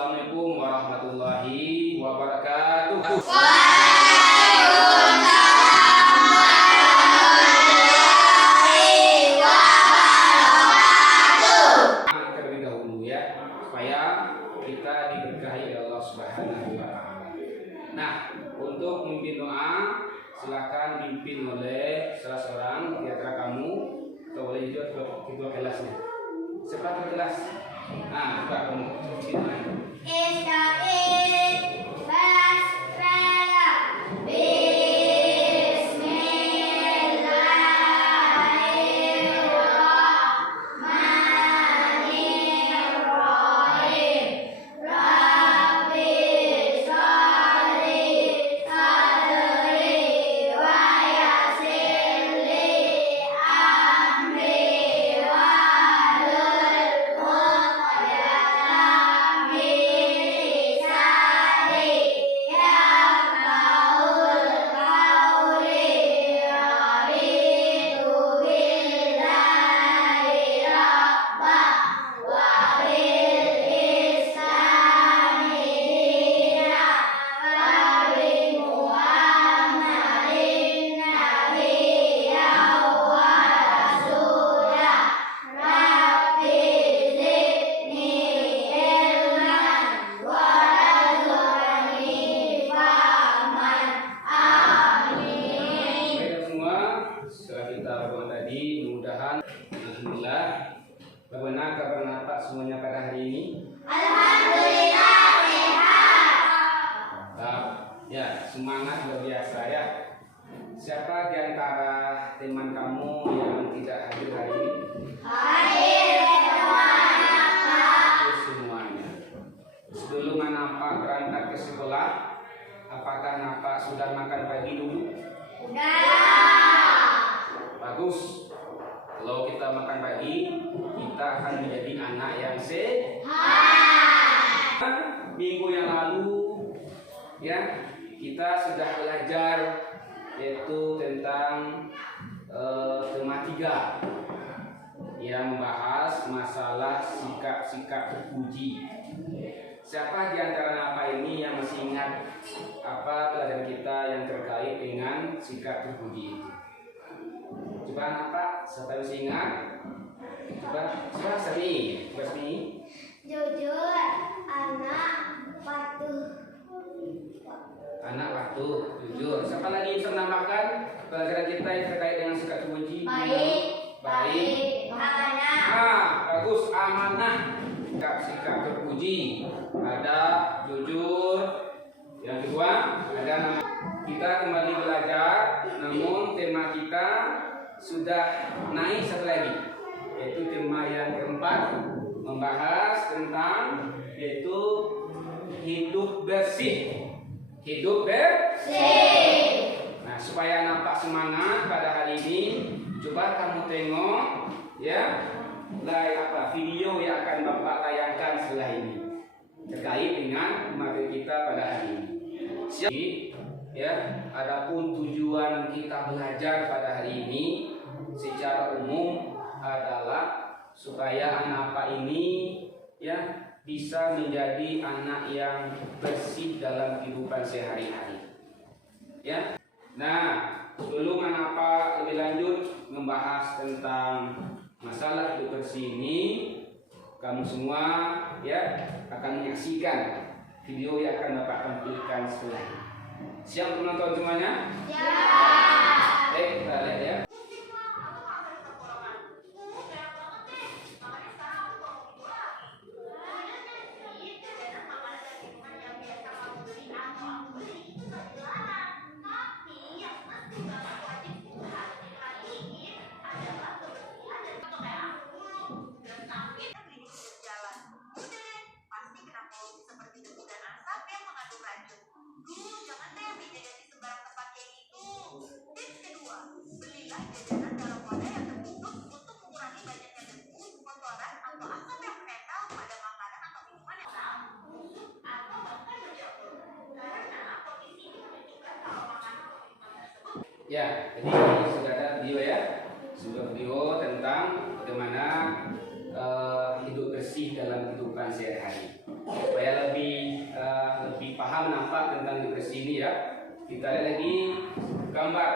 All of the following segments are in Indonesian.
Assalamualaikum warahmatullahi wabarakatuh. Terlebih dahulu ya, supaya kita diberkahi oleh Allah Subhanahu wa Ta'ala. Nah, untuk memimpin doa, silakan dipimpin oleh salah seorang di antara kamu, atau boleh juga kedua kelasnya. Siapa kelas? Nah, coba kamu pimpin. Bagaimana kabar Bapak semuanya pada hari ini? Alhamdulillah sehat. Ya, semangat luar biasa ya. Siapa di antara teman kamu yang tidak hadir hari ini? Hadir semuanya. Hadir semuanya. Sebelum Bapak berangkat ke sekolah, apakah Bapak sudah makan pagi dulu? Sudah. Bagus. Kalau kita makan pagi, kita akan menjadi anak yang sehat. Minggu yang lalu, ya, kita sudah belajar yaitu tentang tema 3 yang membahas masalah sikap-sikap terpuji. Siapa di antara Bapak ini yang masih ingat apa pelajaran kita yang terkait dengan sikap terpuji itu? Coba Bapak, siapa yang masih ingat? Coba Sri. Jujur, anak patuh. Anak patuh, jujur. Siapa lagi bisa menambahkan pelajaran kita yang terkait dengan sikap terpuji? Baik. Amanah. Bagus, amanah. Sikap terpuji. Ada jujur. Yang kedua, ada nama. Kita kembali belajar, namun tema kita sudah naik satu lagi, yaitu tema yang keempat, membahas tentang yaitu hidup bersih. Hidup bersih. Nah, supaya nampak semangat pada hari ini, coba kamu tengok ya, video yang akan Bapak tayangkan setelah ini terkait dengan materi kita pada hari ini. Ya, adapun tujuan kita belajar pada hari ini secara umum adalah supaya anak Bapak ini ya bisa menjadi anak yang bersih dalam kehidupan sehari-hari. Ya. Nah, sebelum anak Bapak lebih lanjut membahas tentang masalah hidup bersih ini, kamu semua ya akan menyaksikan video yang akan Bapak tampilkan setelah ini. Siap untuk menonton semuanya? Siap. Baik, kita lihat ya. Ya, jadi ini sudah ada video ya, sebuah video tentang bagaimana hidup bersih dalam kehidupan sehari-hari. Supaya lebih nampak tentang depresi ini ya. Kita lihat lagi gambar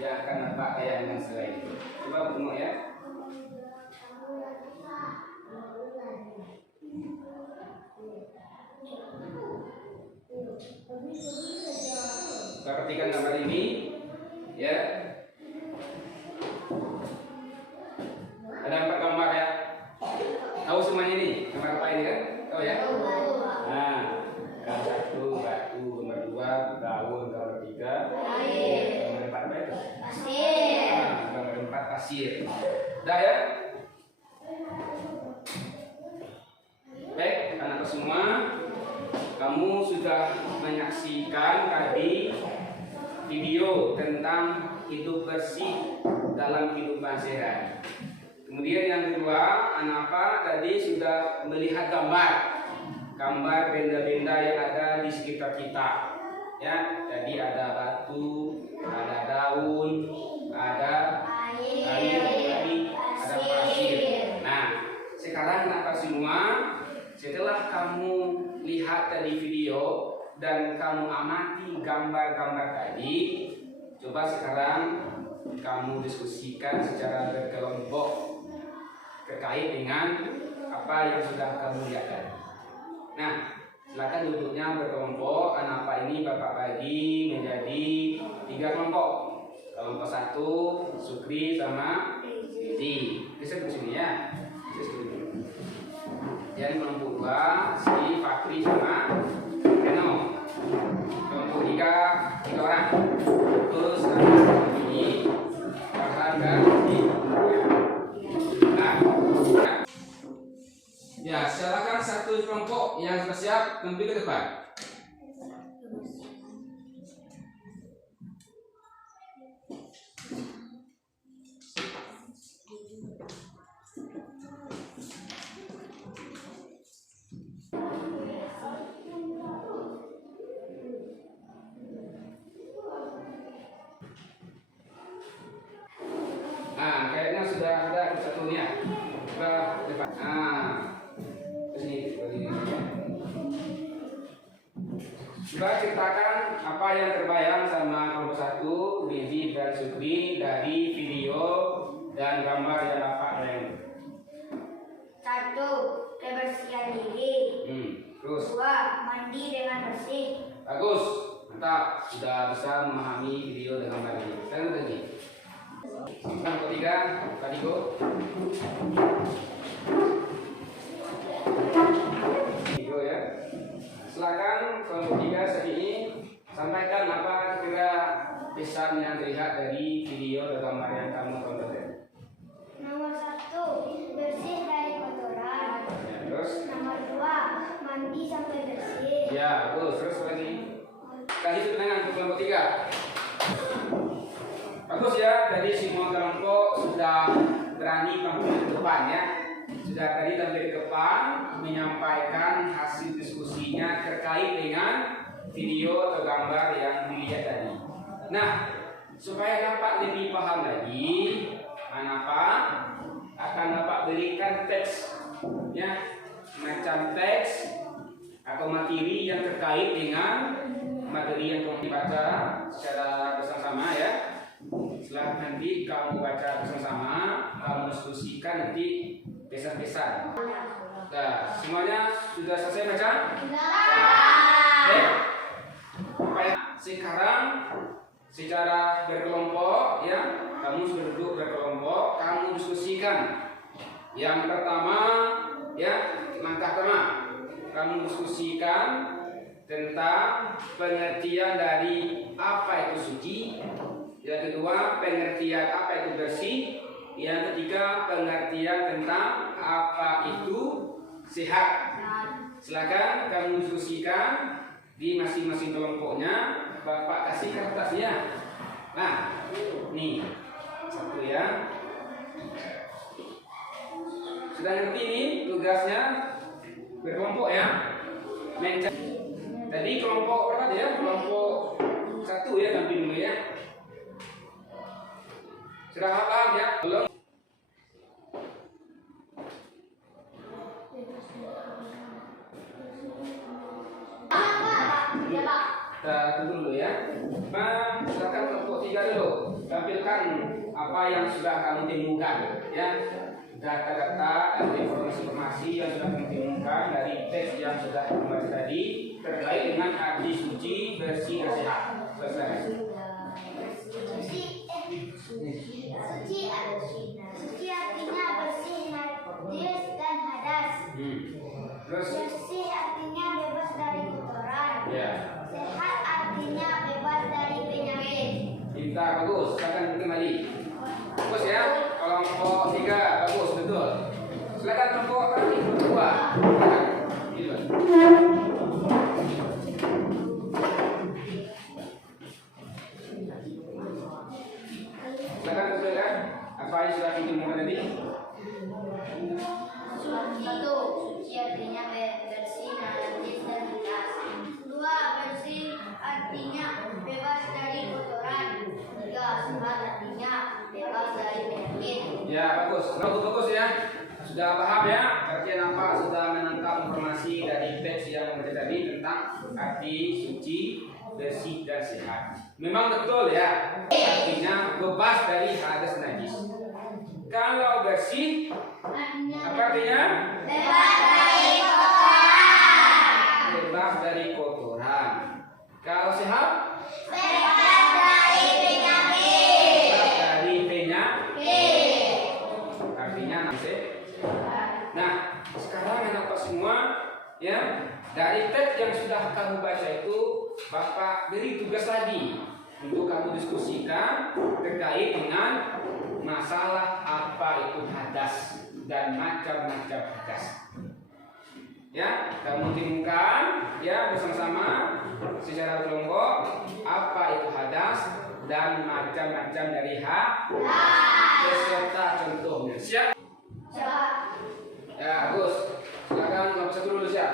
yang akan nampak kayak dengan selain itu. Coba tengok ya. Kita perhatikan gambar ini ya. Ada 4 gambar ya. Tahu semuanya ini? Gambar apa ini kan? Tahu ya? Nah, gambar 1 batu, gambar 2 daun, gambar 3 gambar 4 apa itu? Pasir. Nah, gambar 4 pasir. Dah ya? Baik, anak semua, kamu sudah menyaksikan tadi video tentang hidup bersih dalam kehidupan sehat. Kemudian yang kedua, anak tadi sudah melihat gambar benda-benda yang ada di sekitar kita. Ya, jadi ada batu, ada daun, ada air, ada pasir. Nah, sekarang anak semua, setelah kamu lihat tadi video dan kamu amati gambar-gambar tadi, coba sekarang kamu diskusikan secara berkelompok terkait dengan apa yang sudah kamu lihat tadi. Nah, silakan duduknya berkelompok. Anak ini Bapak bagi menjadi 3 kelompok. Kelompok 1 Sukri sama Rizi. Bisa di sini ya. Dan kelompok 2 si Fakri sama Reno. Kelompok 3 orang. Terus ini Farhan dan ya, silakan satu kelompok yang sudah siap tampil ke depan. Nah, kayaknya sudah ada satunya. Ke depan. Nah, coba ceritakan apa yang terbayang sama kelompok 1 Rizi dan Sukri dari video dan gambar yang Bapak lihat. 1. Kebersihan diri. Terus 2. Mandi dengan bersih. bagus, mantap, sudah bisa memahami video dan gambar ini. Sekarang lagi. Kelompok 3 Kadigo. Video ya. Silakan kelompok 3 saat ini sampaikan apa kira pesan yang terlihat dari video dan gambar yang kamu tonton. Nomor 1. Bersih dari kotoran. Ya, terus? Nomor 2. Mandi sampai bersih. Ya, bagus. Terus lagi. Kasih tepuk tangan untuk kelompok 3. Bagus ya, tadi semua kelompok sudah berani tampil ke depan ya. Sudah tadi tampil ke depan menyampaikan hasil diskusinya terkait dengan video atau gambar yang dilihat tadi. Nah, supaya dapat lebih paham lagi, akan dapat berikan teks ya, macam teks atau materi yang terkait dengan materi yang kamu dibaca secara bersama-sama ya. Setelah nanti kamu baca bersama-sama, kamu diskusikan nanti pesan-pesan. Nah, semuanya sudah selesai baca? Sekarang secara berkelompok ya, kamu sudah duduk berkelompok, kamu diskusikan. Yang pertama ya, langkah pertama, kamu diskusikan tentang pengertian dari apa itu suci. Yang kedua, pengertian apa itu bersih. Yang ketiga, pengertian tentang apa itu sehat. Silakan kamu diskusikan di masing-masing kelompoknya. Bapak kasih kertasnya. Nah, nih satu ya. Sudah ngerti ini tugasnya berkelompok ya. Tadi kelompok berapa ya? Kelompok 1 ya, tampil dulu ya. Sudah paham ya? Belum? Ya, Pak. Kita tunggu dulu ya. Bang, silakan kelompok 3 dulu. Tampilkan apa yang sudah kamu temukan ya. Data-data dan informasi-informasi yang sudah kamu temukan dari teks yang sudah kamu tadi terkait dengan arti suci, bersih, dan sehat. Selesai. Suci artinya bersih, najis dan hadas. Terus? Bersih artinya bebas dari kotoran. Ya. Sehat artinya bebas dari penyakit. Pintar, bagus. Silakan kembali. Bagus ya. Kelompok 3 bagus betul. Silakan kelompok 2. Gitu. Silakan saudara. Apa yang sudah ditemukan tadi? Suci artinya bersih, najis dan hadas. 2. Bersih artinya bebas dari kotoran. 3. Sehat artinya bebas dari penyakit. Ya, bagus. Bagus ya. Sudah paham ya? Artinya apa? Sudah menangkap informasi dari teks yang tadi tentang arti suci, bersih dan sehat. Memang betul ya. Artinya bebas dari hadas najis. Kalau bersih, apa artinya? Bebas dari kotoran. Bebas dari kotoran. Kalau sehat? Bebas dari penyakit. Bebas dari penyakit. Artinya nanti. Nah, sekarang anak-anak semua ya, dari teks yang sudah kamu baca itu, Bapak beri tugas lagi untuk kamu diskusikan terkait dengan masalah apa itu hadas dan macam-macam hadas. Ya, kamu temukan ya bersama-sama secara kelompok apa itu hadas dan macam-macam dari hadas beserta contohnya. Siap? Siap. Ya, bagus. Silakan kelompok 1 dulu siap.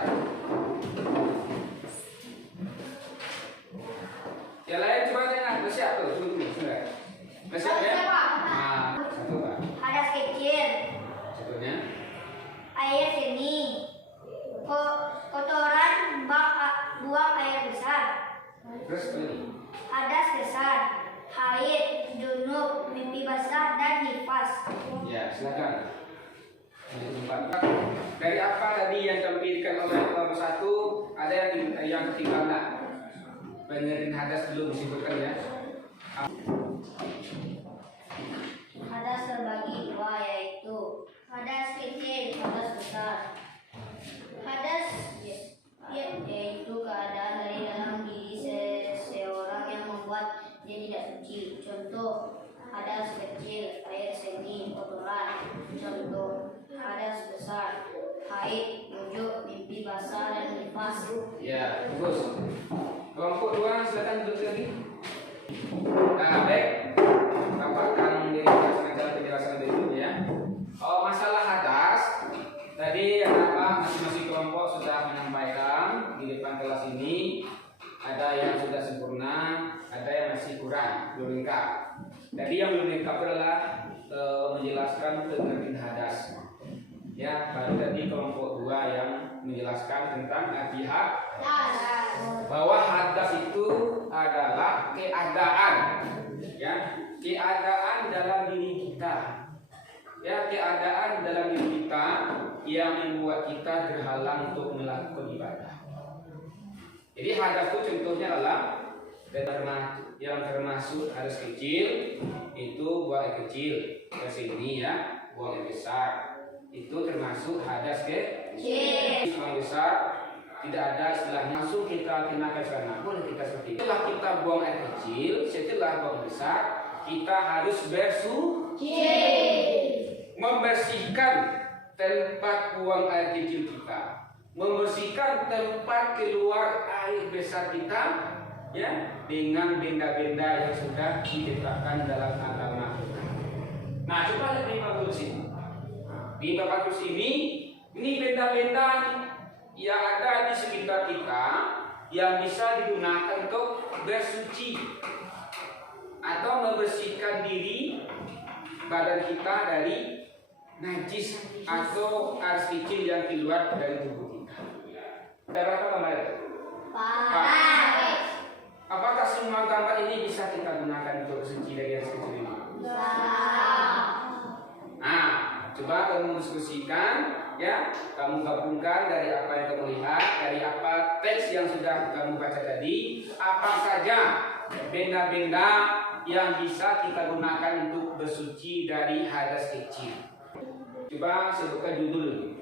Yang lain coba tengah, udah siap tuh, tunggu sudah. Udah siap ya? Nah, 1 Pak. Hadas kecil, Contohnya? air seni, kotoran, buang air besar. Terus ini. Hadas besar, haid, junub, mimpi basah dan nifas. Ya, silakan. Yang keempat. Dari apa tadi yang ditampilkan oleh kelompok 1? Ada yang ketinggalan? Benerin hadas belum disebutkan ya. Hadas terbagi 2, yaitu hadas kecil, hadas besar. Hadas yaitu keadaan dari dalam diri seseorang yang membuat dia tidak suci. Contoh, hadas kecil, air seni, kotoran. Contoh, hadas besar, haid, wujud, mimpi basah dan nifas. Ya, bagus. Kelompok 2 silakan duduk lagi. Nah, baik. Bapak akan memberikan penjelasan berikut ya. Masalah hadas tadi masing-masing kelompok sudah menyampaikan di depan kelas ini. Ada yang sudah sempurna, ada yang masih kurang, belum lengkap. Tadi yang belum lengkap adalah menjelaskan pengertian hadas. Ya, baru tadi kelompok 2 yang menjelaskan tentang arti hadas. Bahwa hadas itu adalah keadaan, ya, keadaan dalam diri kita, ya, keadaan dalam diri kita yang membuat kita terhalang untuk melakukan ibadah. Jadi hadas itu contohnya adalah yang termasuk hadas kecil itu buang air kecil, ke sini ya, buang air besar itu termasuk hadas kecil. Buang besar tidak ada istilahnya langsung kita kenakan karena boleh kita seperti itu. Setelah kita buang air kecil, setelah buang besar, kita harus bersuci, membersihkan tempat buang air kecil kita, membersihkan tempat keluar air besar kita, ya, dengan benda-benda yang sudah ditetapkan dalam agama kita. Nah, coba lihat di bawah kursi. Di bawah kursi ini benda-benda yang ada di sekitar kita yang bisa digunakan untuk bersuci atau membersihkan diri badan kita dari najis atau air kecil yang keluar dari tubuh kita. Ada berapa kemarin? 4. kamu diskusikan, ya, kamu gabungkan dari apa yang kamu lihat, dari apa teks yang sudah kamu baca tadi, apa saja benda-benda yang bisa kita gunakan untuk bersuci dari hadas kecil. Coba sebutkan judul.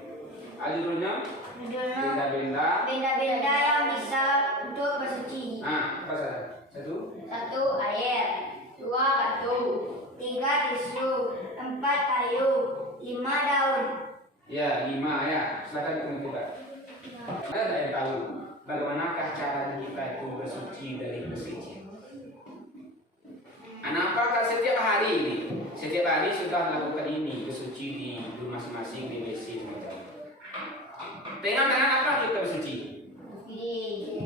Judulnya benda-benda yang bisa untuk bersuci. apa saja? Satu air, dua batu, tiga tisu, empat kayu, lima daun. Ya, 5 ya. Silakan kamu coba. Ada yang tahu bagaimanakah cara kita itu bersuci dari hadas kecil? Apakah setiap hari ini, setiap hari sudah melakukan ini, bersuci di rumah masing-masing, di WC semacam itu? Dengan tangan apa kita bersuci?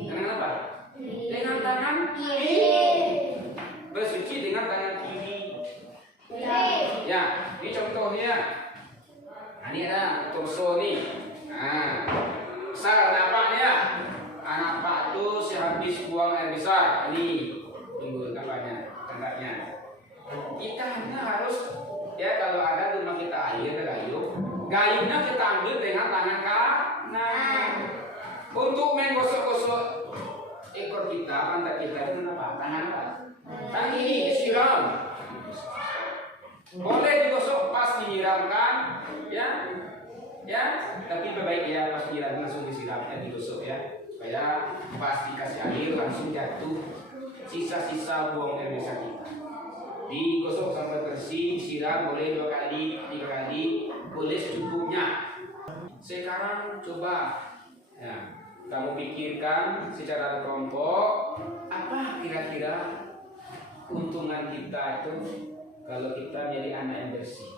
Dengan apa? Dengan tangan kiri. Bersuci dengan tangan kiri. Ya, ini contohnya. Nah, ini ada torso nih. Nah, besar napaknya. Napak tuh sehabis buang air besar. Ini minggu kapannya, tandanya. Kita hanya harus, ya, kalau ada rumah kita air, gayungnya kita ambil dengan tangan kanan. Untuk menggosok-gosok ekor kita, pantat kita itu apa? Tangan apa? Tangan kiri, disiram. Boleh digosok pas menyiramkan, ya, ya. Tapi terbaik ya pas menyiram langsung disiram, ya, digosok ya, supaya pas dikasih air langsung jatuh sisa-sisa buang air besar kita. Digosok sampai bersih, disiram boleh 2 kali, 3 kali, boleh secukupnya. Sekarang coba, ya, kamu pikirkan secara kelompok apa kira-kira keuntungan kita itu kalau kita menjadi anak yang bersih.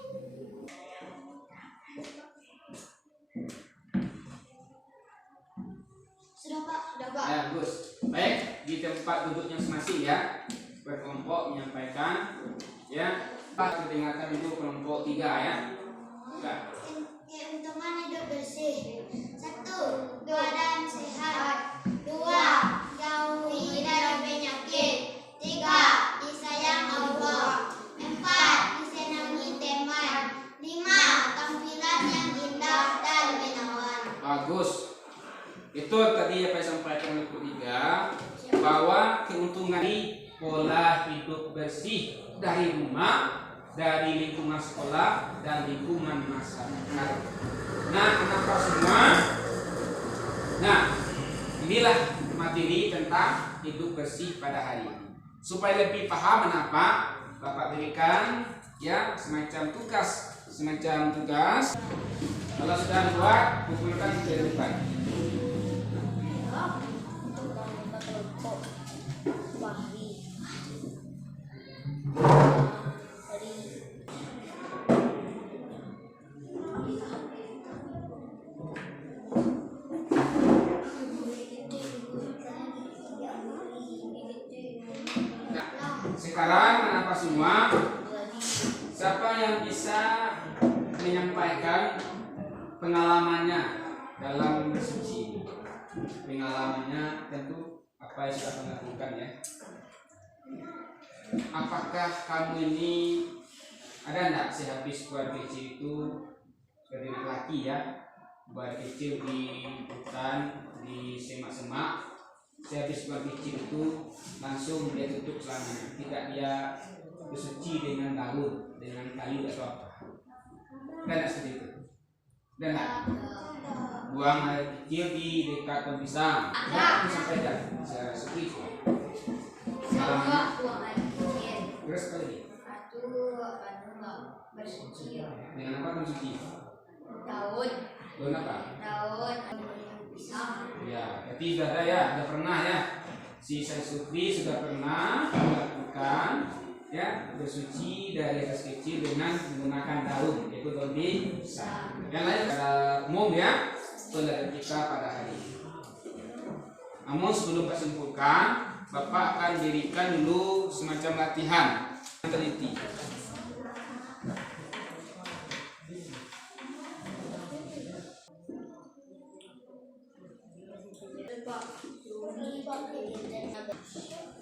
Sudah Pak. Ya, bagus. Baik, di tempat duduknya masing-masing ya. Berkelompok menyampaikan, ya. Pak, dengarkan dulu kelompok 3 ya. Nah. Keuntungan hidup bersih. 1. Badan sehat. 2. Jauhi dari penyakit. 3. Disayang Allah. 4. Disenangi teman. 5. Tampilan yang indah dan menawan. Bagus. Itu tadi apa yang sampaikan oleh Bu Liga, bahwa keuntungan di pola hidup bersih dari rumah, dari lingkungan sekolah dan lingkungan masyarakat. Nah, kenapa semua? Nah, inilah materi tentang hidup bersih pada hari ini. Supaya lebih paham kenapa, Bapak berikan, ya, semacam tugas. Kalau sudah buat, kumpulkan ke depan. Sekarang kenapa semua? Siapa yang bisa menyampaikan pengalamannya dalam bersuci? Pengalamannya tentu apa yang sudah kamu lakukan ya. Apakah kamu ini ada enggak sehabis buat kecil itu seperti laki ya, buat kecil di hutan, di semak-semak, sehabis buat kecil itu langsung dia tutup celananya, tidak dia bersuci dengan daun, dengan kayu atau apa? Dan enggak seperti itu. Dan enggak buang air kecil di dekat pohon pisang. Aku sampaikan seperti itu. Buang air kecil. Terus apa lagi? Bersuci. Dengan apa bersuci? Daun. Daun apa? Daun pisang. Ya, berarti sudah ada ya, sudah pernah ya. Si Sukri sudah pernah melakukan ya bersuci dari atas kecil dengan menggunakan daun, yaitu daun pisang. Yang lain secara umum ya pelajaran kita pada hari ini. Namun sebelum saya simpulkan, Bapak akan dirikan dulu semacam latihan teliti.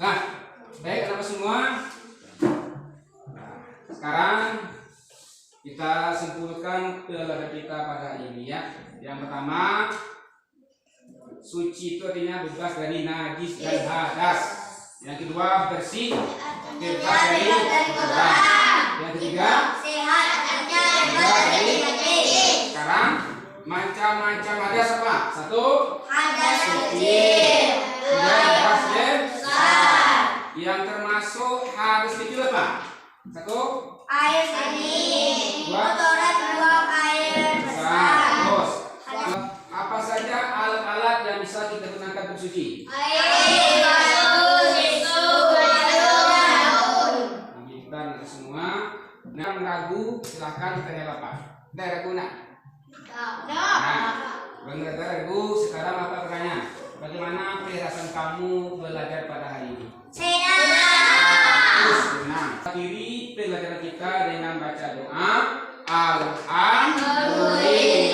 Nah, baik anak semua. Nah, sekarang kita Kita simpulkan pelajaran kita pada hari ini ya. Yang pertama, suci itu artinya bebas dari najis dan hadas. Yang kedua, bersih, bebas dari kotoran. Yang ketiga, sehat artinya bebas dari najis. Sekarang, macam-macam hadas apa? Satu, hadas kecil. Dua, hadas besar. Yang termasuk hadas kecil apa? Satu, air seni, dua, kotoran buang air besar, terus apa saja alat-alat yang bisa kita gunakan bersuci? air, tisu, daun. Kita semua. Nah, ragu silahkan tanya apa? Tidak ragu nak? Nah, bagi ragu sekarang apa pertanyaan? Bagaimana perasaan kamu belajar pada hari ini? Terus senang. Akhiri pelajaran kita dengan baca doa. Alhamdulillah.